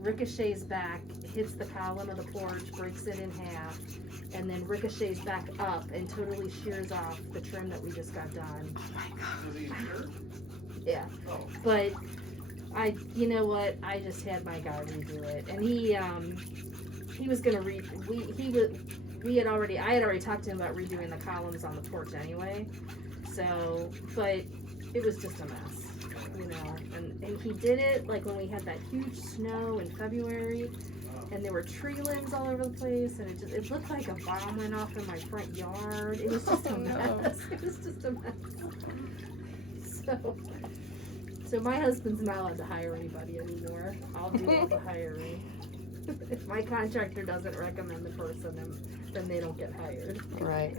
ricochets back, hits the column of the porch, breaks it in half, and then ricochets back up and totally shears off the trim that we just got done. Oh my God. Was he insured? Yeah, Oh. but you know what? I just had my guy redo it, and he was gonna I had already talked to him about redoing the columns on the porch anyway. So, but it was just a mess, you know. And he did it like when we had that huge snow in February, and there were tree limbs all over the place, and it looked like a bomb went off in my front yard. It was just a mess. It was just a mess. So my husband's not allowed to hire anybody anymore. I'll do all the hiring. If my contractor doesn't recommend the person, then they don't get hired. Right.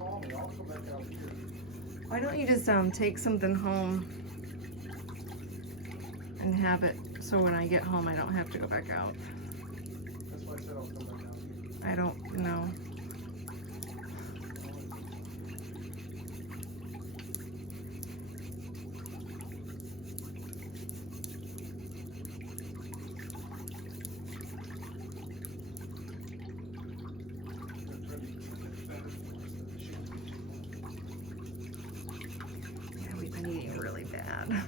I'll come back out here. Why don't you just take something home and have it so when I get home I don't have to go back out? That's why I said I'll come back out here. I don't know. Yeah, we've been eating really bad.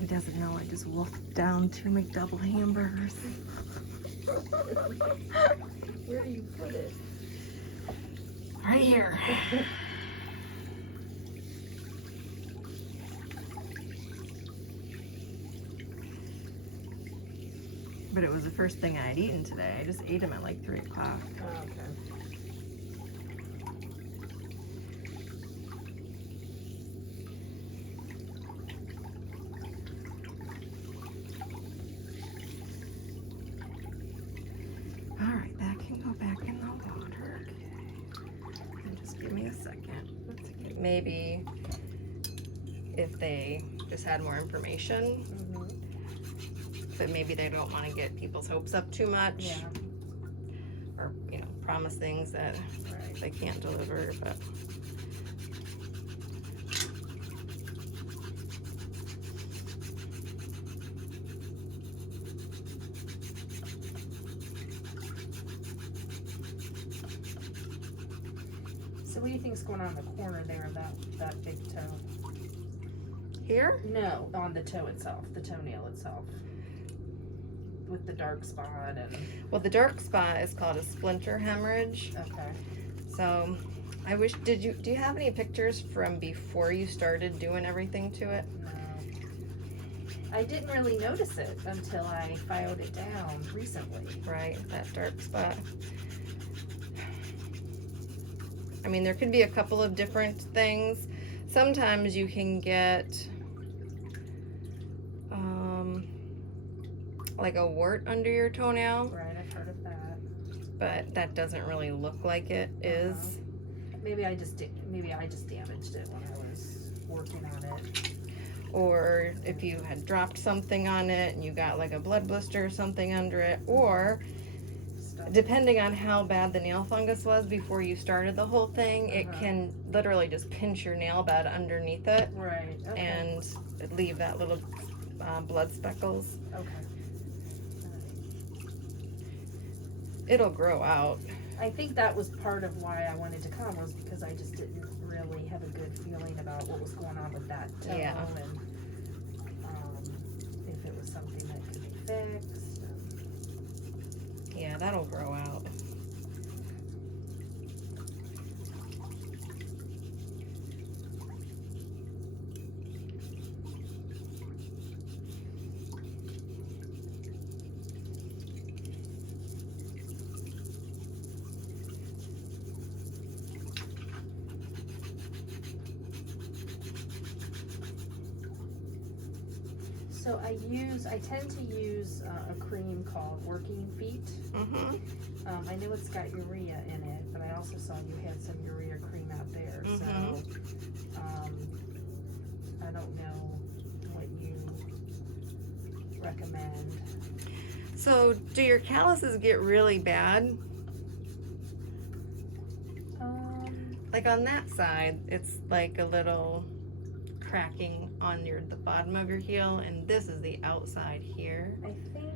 He doesn't know I just wolfed down 2 McDouble hamburgers. Where do you put it? Right here. But it was the first thing I had eaten today. I just ate them at like 3 o'clock. Oh, okay. All right, that can go back in the water. Okay. And just give me a second. Let's see. Maybe if they just had more information, but maybe they don't want to get people's hopes up too much. Yeah. Or, you know, promise things that Right. they can't deliver, but. So what do you think's going on in the corner there of that big toe? Here? No, on the toe itself, the toenail itself. With the dark spot and... Well, the dark spot is called a splinter hemorrhage. Okay. So, I wish, do you have any pictures from before you started doing everything to it? No. I didn't really notice it until I filed it down recently. Right, that dark spot. I mean, there could be a couple of different things. Sometimes you can get like a wart under your toenail, Right, I've heard of that. but that doesn't really look like it is. Maybe I just damaged it when I was working on it. Or if you had dropped something on it and you got like a blood blister or something under it, or depending on how bad the nail fungus was before you started the whole thing, it can literally just pinch your nail bed underneath it. Right. Okay. And leave that little blood speckles. Okay. It'll grow out. I think that was part of why I wanted to come, was because I just didn't really have a good feeling about what was going on with that toe, Yeah. and if it was something that could be fixed. Yeah, that'll grow out. So I tend to use a cream called Working Feet. Mm-hmm. I know it's got urea in it, but I also saw you had some urea cream out there. So I don't know what you recommend. So, do your calluses get really bad? Like on that side, it's like a little cracking on the bottom of your heel, and this is the outside here. I think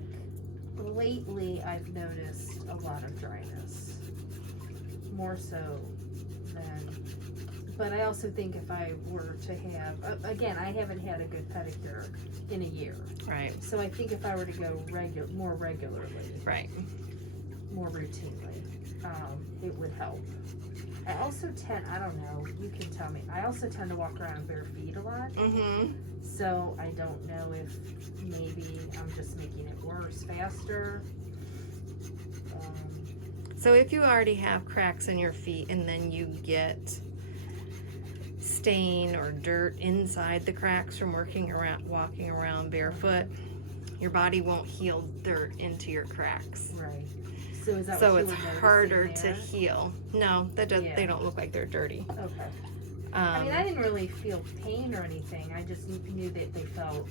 lately I've noticed a lot of dryness, more so than. But I also think if I were to have, again, I haven't had a good pedicure in a year. Right. So I think if I were to go more regularly, Right. more routinely, it would help. I also I don't know, you can tell me, I also tend to walk around bare feet a lot. Mm-hmm. So I don't know if maybe I'm just making it worse faster. So if you already have cracks in your feet and then you get stain or dirt inside the cracks from walking around barefoot, your body won't heal dirt into your cracks. Right. So is that So what it's you were noticing harder there? to heal. No, that does. Yeah. They don't look like they're dirty. Okay. I mean, I didn't really feel pain or anything. I just knew that they felt.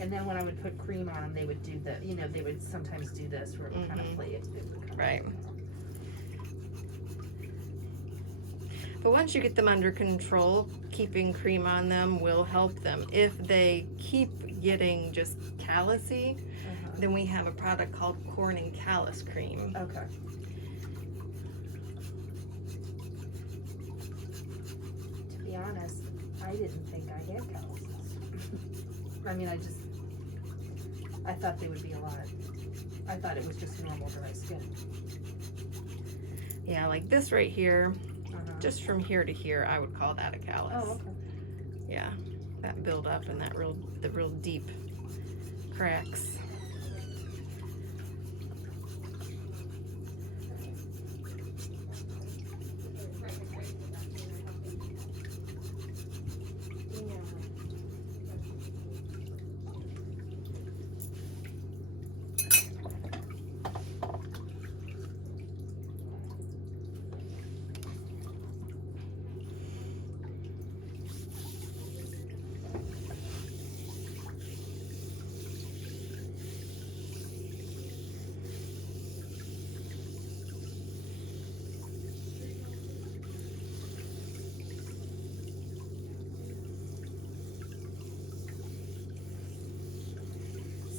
And then when I would put cream on them, they would do the, they would sometimes do this where it would kind of play it. Right. But once you get them under control, keeping cream on them will help them. If they keep getting just callousy, then we have a product called corn and callus cream. Okay. To be honest, I didn't think I had calluses. I mean, I thought they would be a lot. I thought it was just normal dry skin. Yeah, like this right here, just from here to here, I would call that a callus. Oh, okay. Yeah, that build up and the real deep cracks.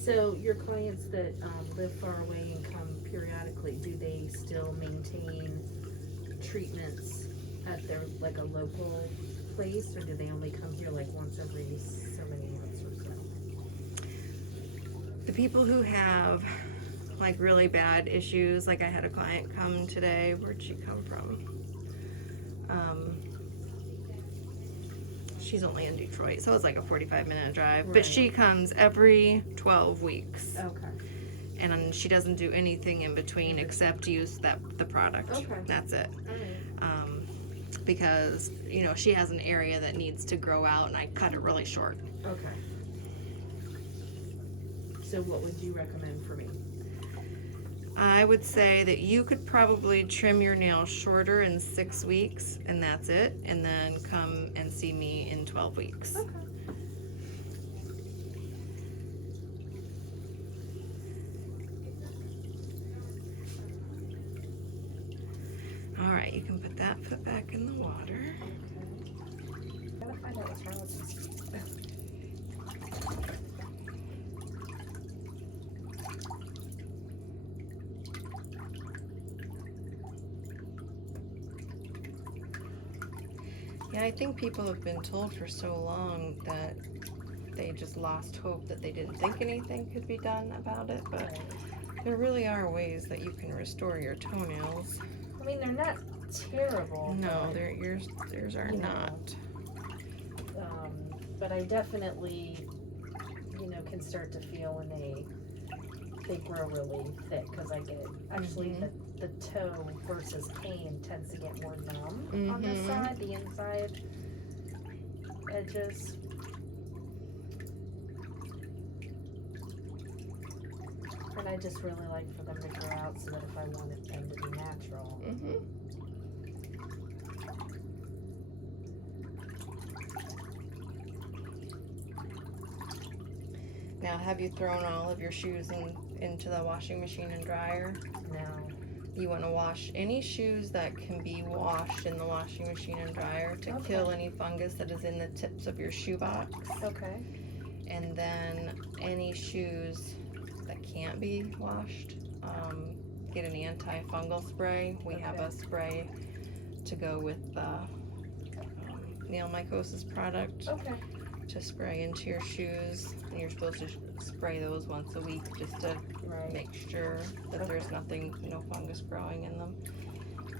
So your clients that live far away and come periodically, do they still maintain treatments at their, like, a local place, or do they only come here like once every so many months or so? The people who have like really bad issues, like I had a client come today. Where'd she come from? She's only in Detroit, so it's like a 45-minute drive. But Right. she comes every 12 weeks. Okay. And she doesn't do anything in between except use the product. Okay. That's it. All right. Because, she has an area that needs to grow out, and I cut it really short. Okay. So what would you recommend for me? I would say that you could probably trim your nails shorter in 6 weeks, and that's it, and then come and see me in 12 weeks. Okay. All right, you can put that foot back in the water. Gotta find out what's wrong with this. Yeah, I think people have been told for so long that they just lost hope, that they didn't think anything could be done about it, but there really are ways that you can restore your toenails. I mean, they're not terrible. No, but, yours are you know, not. But I definitely, can start to feel when they grow really thick, because I get actually the toe versus pain tends to get more numb on this side, the inside edges. And I just really like for them to grow out so that if I wanted them to be natural. Now, have you thrown all of your shoes into the washing machine and dryer? No. You want to wash any shoes that can be washed in the washing machine and dryer to kill any fungus that is in the tips of your shoe box. Okay. And then any shoes that can't be washed, get an antifungal spray. We have a spray to go with the nail mycosis product to spray into your shoes. And you're supposed to spray those once a week just to make sure that there's no fungus growing in them.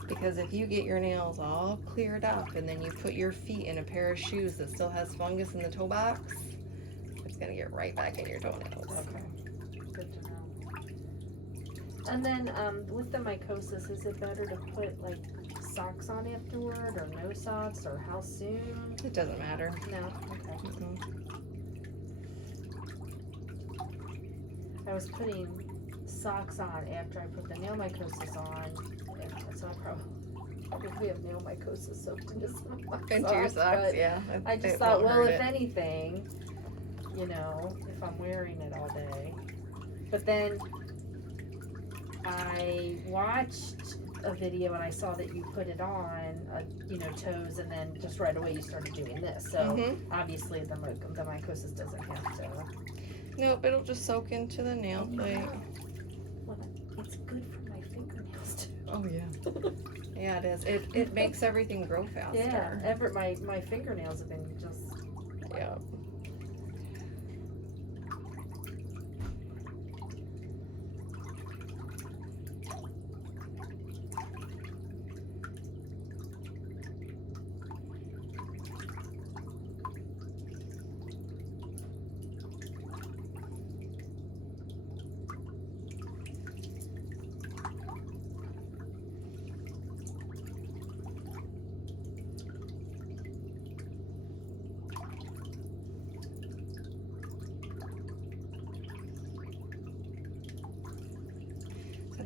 Because if you get your nails all cleared up and then you put your feet in a pair of shoes that still has fungus in the toe box, it's gonna get right back in your toenails. Okay. Good to know. And then with the mycosis, is it better to put like socks on afterward, or no socks, or how soon? It doesn't matter. No. Okay. I was putting socks on after I put the nail mycosis on, so I probably have nail mycosis soaked into some of my Into your socks, but yeah. I just thought, well, if anything, if I'm wearing it all day. But then I watched a video and I saw that you put it on, toes, and then just right away you started doing this. So obviously the mycosis doesn't have to. Nope, it'll just soak into the nail plate. Well, it's good for my fingernails too. Oh yeah. Yeah, it is. It makes everything grow faster. Yeah, my fingernails have been just. Yeah.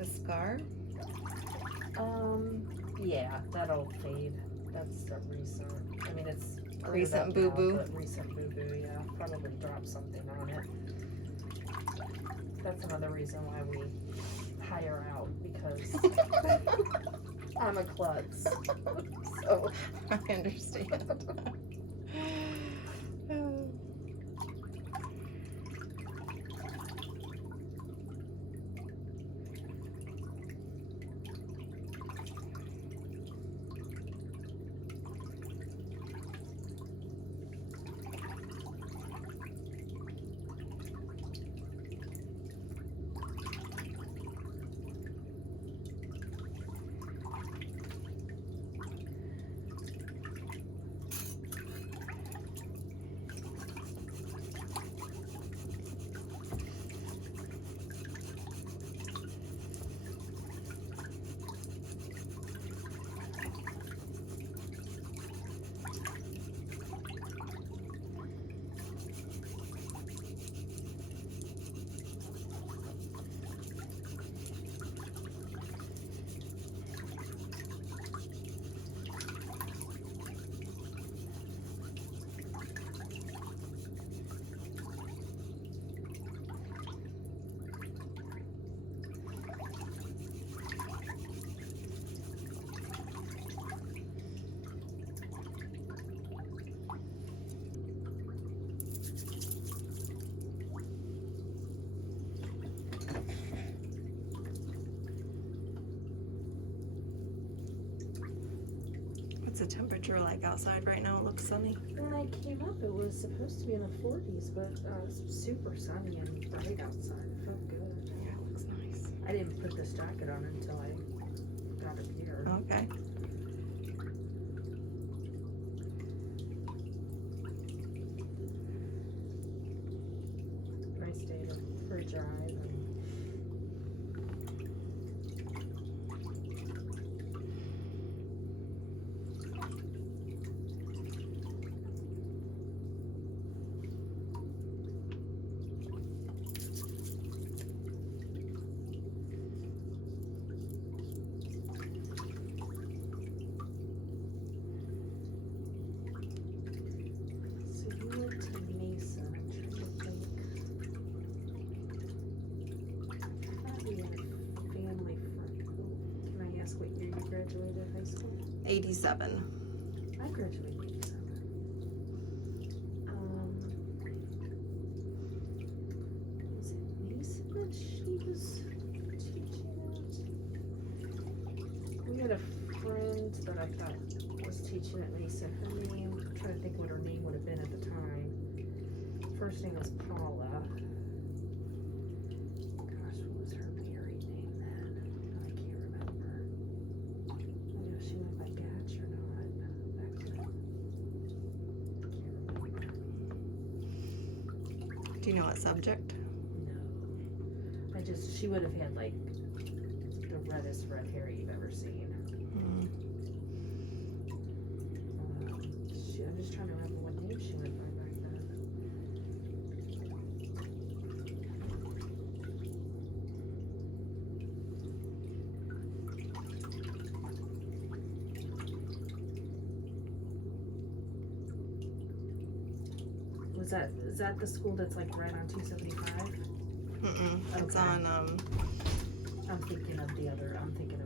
A scar? Yeah, that'll fade. That's a recent. I mean, it's Recent boo-boo. Recent boo-boo, yeah. Probably dropped something on it. That's another reason why we hire out, because I'm a klutz. So I understand. What's the temperature like outside right now? It looks sunny. When I came up, it was supposed to be in the 40s, but it's super sunny and bright outside. It felt good. Yeah, it looks nice. I didn't put this jacket on until I got up here. Okay. Nice day for a drive. So you went to Mesa. I'm trying to think. I thought we had a family friend. Can I ask what year you graduated high school? 87. I graduated in 87. Was it Mesa that she was teaching at? We had a friend that I thought was teaching at Mesa. Her name, I'm trying to think what her name would have been at the time. First name was Paula. Gosh, what was her married name then? I can't remember. I don't know if she went by Gatch or not back then. Can't remember. Do you know what subject? No. She would have had like the reddest red hair you've ever seen. I'm just trying to remember what name she went by back then. Is that the school that's like right on 275? It's Okay. on, I'm thinking of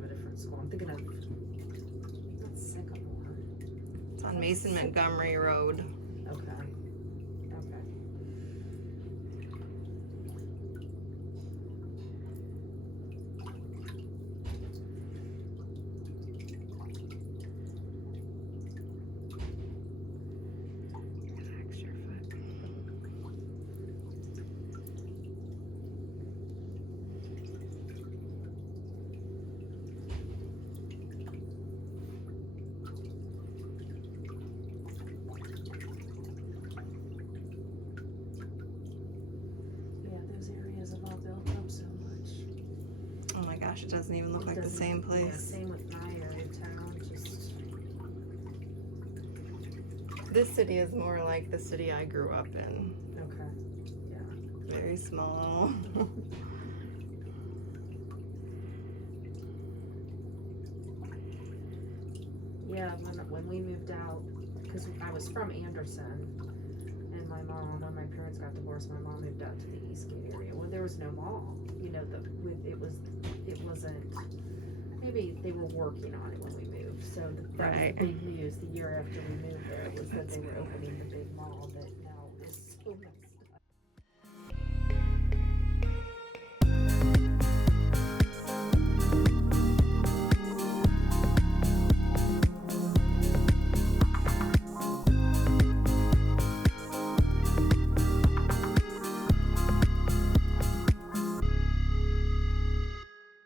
a different school. I'm thinking of, that's Sycamore. it's on Mason Montgomery Road. Okay. Extra foot. Yeah, those areas have all built up so much. Oh my gosh, it doesn't even look like the Doesn't- same Yeah, place. same with my area of town, just, This city is more like the city I grew up in. okay, yeah. Very small. Yeah, when we moved out, because I was from Anderson, and my mom, when my parents got divorced, my mom moved out to the Eastgate area. Well, there was no mall, it wasn't, maybe they were working on it when we moved, so that was Right. the big news the year after we moved there, was that they were opening the big mall, but